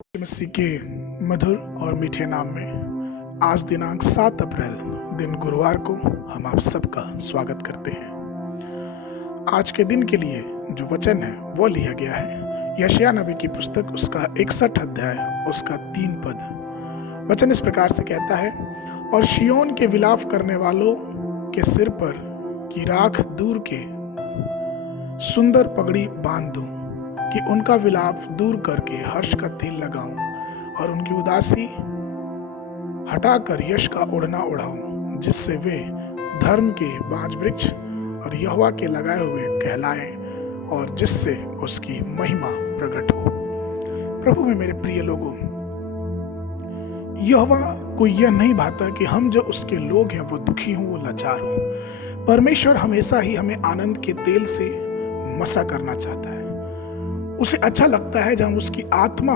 मसीह के मधुर और मीठे नाम में आज दिनांक 7 अप्रैल दिन गुरुवार को हम आप सबका स्वागत करते हैं। आज के दिन के लिए जो वचन है वो लिया गया है यशायाह नबी की पुस्तक उसका 61 अध्याय उसका 3 पद। वचन इस प्रकार से कहता है, और शियोन के विलाप करने वालों के सिर पर की राख दूर के सुंदर पगड़ी बांध दूं कि उनका विलाप दूर करके हर्ष का तेल लगाऊं और उनकी उदासी हटाकर यश का ओढ़ना ओढ़ाऊं, जिससे वे धर्म के बांज वृक्ष और यहोवा के लगाए हुए कहलाएं और जिससे उसकी महिमा प्रकट हो। प्रभु में मेरे प्रिय लोगों, यहोवा को यह नहीं भाता कि हम जो उसके लोग हैं वो दुखी हों, वो लाचार हों। परमेश्वर हमेशा ही हमें आनंद के तेल से मसा करना चाहता है। उसे अच्छा लगता है जब हम उसकी आत्मा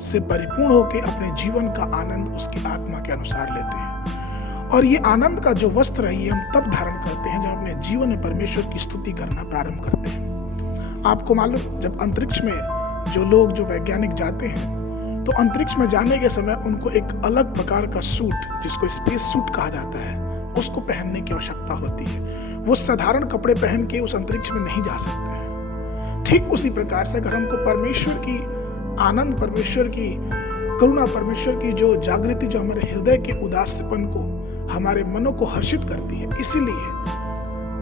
से परिपूर्ण होकर अपने जीवन का आनंद उसकी आत्मा के अनुसार लेते हैं। और ये आनंद का जो वस्त्र है ये हम तब धारण करते हैं जब अपने जीवन में परमेश्वर की स्तुति करना प्रारंभ करते हैं। आपको मालूम, जब अंतरिक्ष में जो लोग, जो वैज्ञानिक जाते हैं तो अंतरिक्ष में जाने के समय उनको एक अलग प्रकार का सूट, जिसको स्पेस सूट कहा जाता है, उसको पहनने की आवश्यकता होती है। वो साधारण कपड़े पहन के उस अंतरिक्ष में नहीं जा सकते हैं। ठीक उसी प्रकार से अगर हमको परमेश्वर की आनंद, परमेश्वर की करुणा, परमेश्वर की जो जागृति, जो हमारे हृदय के उदासीपन को, हमारे मनों को हर्षित करती है, इसीलिए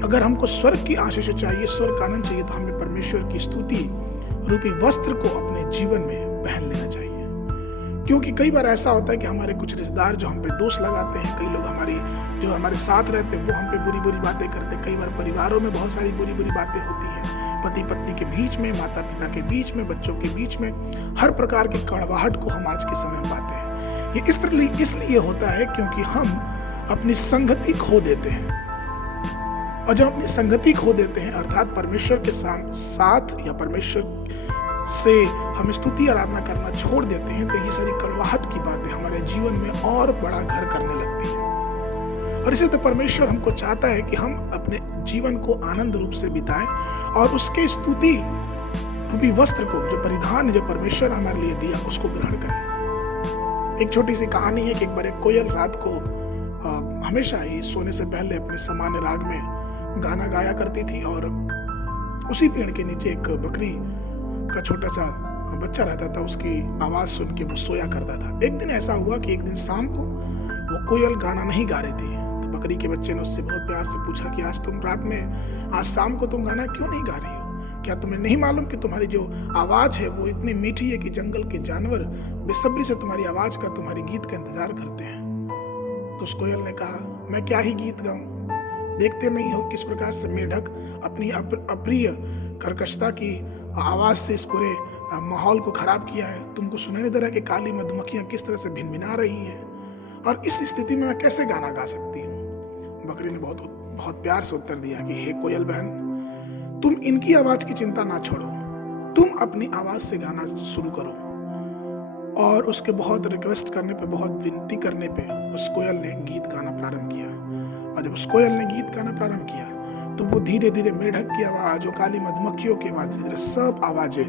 अगर हमको स्वर्ग की आशीष चाहिए, स्वर्ग का आनंद चाहिए, तो हमें परमेश्वर की स्तुति रूपी वस्त्र को अपने जीवन में पहन लेना चाहिए। क्योंकि कई बार ऐसा होता है कि हमारे कुछ रिश्तेदार जो हम पे दोष लगाते हैं, कई लोग जो हमारे साथ रहते हैं वो हम पे बुरी बुरी बातें करते हैं। कई बार परिवारों में बहुत सारी बुरी बुरी बातें होती हैं, पति पत्नी के बीच में, माता पिता के बीच में, बच्चों के बीच में, हर प्रकार की कड़वाहट को हम आज के समय में पाते हैं। ये इसलिए होता है क्योंकि हम अपनी संगति खो देते हैं। और जब अपनी संगति खो देते हैं, अर्थात परमेश्वर के साथ या परमेश्वर से हम स्तुति आराधना करना छोड़ देते हैं, तो ये सारी कड़वाहट की बातें हमारे जीवन में और बड़ा घर करने लगती है। और इसे तो परमेश्वर हमको चाहता है कि हम अपने जीवन को आनंद रूप से बिताएं और उसके स्तुति रूपी वस्त्र को, जो परिधान जो परमेश्वर हमारे लिए दिया, उसको ग्रहण करें। एक छोटी सी कहानी है कि एक बार एक कोयल रात को हमेशा ही सोने से पहले अपने सामान्य राग में गाना गाया करती थी, और उसी पेड़ के नीचे एक बकरी का छोटा सा बच्चा रहता था। उसकी आवाज सुन के वो सोया करता था। एक दिन ऐसा हुआ कि एक दिन शाम को वो कोयल गाना नहीं गा रही थी, तो बकरी के बच्चे ने उससे बहुत प्यार से पूछा कि आज शाम को तुम गाना क्यों नहीं गा रही हो? क्या तुम्हें नहीं मालूम कि तुम्हारी जो आवाज है वो इतनी मीठी है कि जंगल के जानवर बेसब्री से तुम्हारी आवाज का, तुम्हारी गीत का इंतजार करते हैं? तो उस कोयल ने कहा, मैं क्या ही गीत गाऊं? देखते नहीं हो किस प्रकार से मेढक अपनी अप्रिय कर्कशता की आवाज से इस पूरे माहौल को खराब किया है। तुमको सुनाई नहीं दे रहा कि काली मधुमक्खियां किस तरह से भिनभिना रही हैं? और इस स्थिति में मैं कैसे गाना गा सकती हूँ? बकरी ने बहुत प्यार से उत्तर दिया कि हे कोयल बहन, तुम इनकी आवाज की चिंता ना छोड़ो, तुम अपनी आवाज से गाना शुरू करो। और उसके बहुत रिक्वेस्ट करने पे, बहुत विनती करने पे उस कोयल ने गीत गाना प्रारंभ किया। और जब उस कोयल ने गीत गाना प्रारंभ किया तो वो धीरे धीरे मेढक की आवाज, जो काली मधुमक्खियों की आवाज, धीरे धीरे सब आवाजें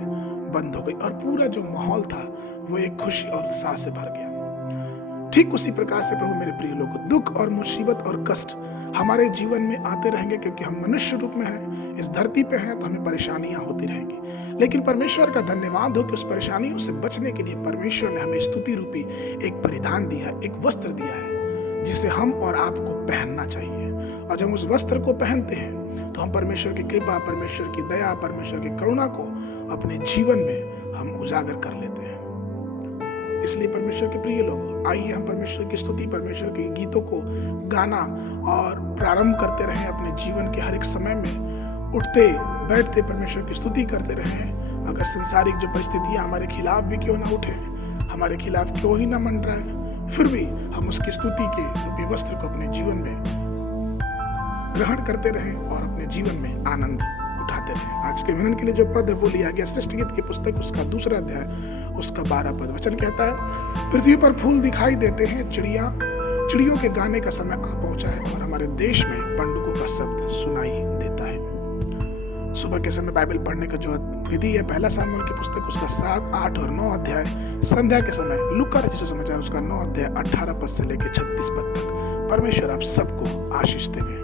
बंद हो गई और पूरा जो माहौल था वो एक खुशी और उत्साह से भर गया। ठीक उसी प्रकार से प्रभु मेरे प्रिय लोगों, दुख और मुसीबत और कष्ट हमारे जीवन में आते रहेंगे, क्योंकि हम मनुष्य रूप में हैं, इस धरती पे हैं, तो हमें परेशानियां होती रहेंगी। लेकिन परमेश्वर का धन्यवाद हो कि उस परेशानियों से बचने के लिए परमेश्वर ने हमें स्तुति रूपी एक परिधान दिया है, एक वस्त्र दिया है, जिसे हम और आपको पहनना चाहिए। और जब हम उस वस्त्र को पहनते हैं तो हम परमेश्वर की कृपा, परमेश्वर की दया, परमेश्वर की करुणा को अपने जीवन में हम उजागर कर लेते हैं। इसलिए परमेश्वर के प्रिय लोगों, आइए हम परमेश्वर की स्तुति, परमेश्वर के गीतों को गाना और प्रारंभ करते रहें। अपने जीवन के हर एक समय में उठते बैठते परमेश्वर की स्तुति करते रहें। अगर संसारिक जो परिस्थितियां हमारे खिलाफ भी क्यों ना उठे, हमारे खिलाफ क्यों ही ना मंडराए, फिर भी हम उसकी स्तुति के रूपी वस्त्र को अपने जीवन में ग्रहण करते रहें और अपने जीवन में आनंद उठाते रहें। आज के वचन के लिए जो पद है वो लिया गया सृष्टि गीत की पुस्तक उसका 2 अध्याय उसका 12 पद। वचन कहता है, पृथ्वी पर फूल दिखाई देते हैं, चिड़ियों के गाने का समय आ पहुंचा है और हमारे देश में पंडुकों का शब्द सुनाई देता है। सुबह के समय बाइबल पढ़ने का जो विधि है पहला सामुएल की पुस्तक उसका 7, 8 और 9 अध्याय, संध्या के समय लूका रचित समाचार उसका 9 अध्याय 18 पद से लेकर 36 पद तक। परमेश्वर आप सबको आशीष देवे।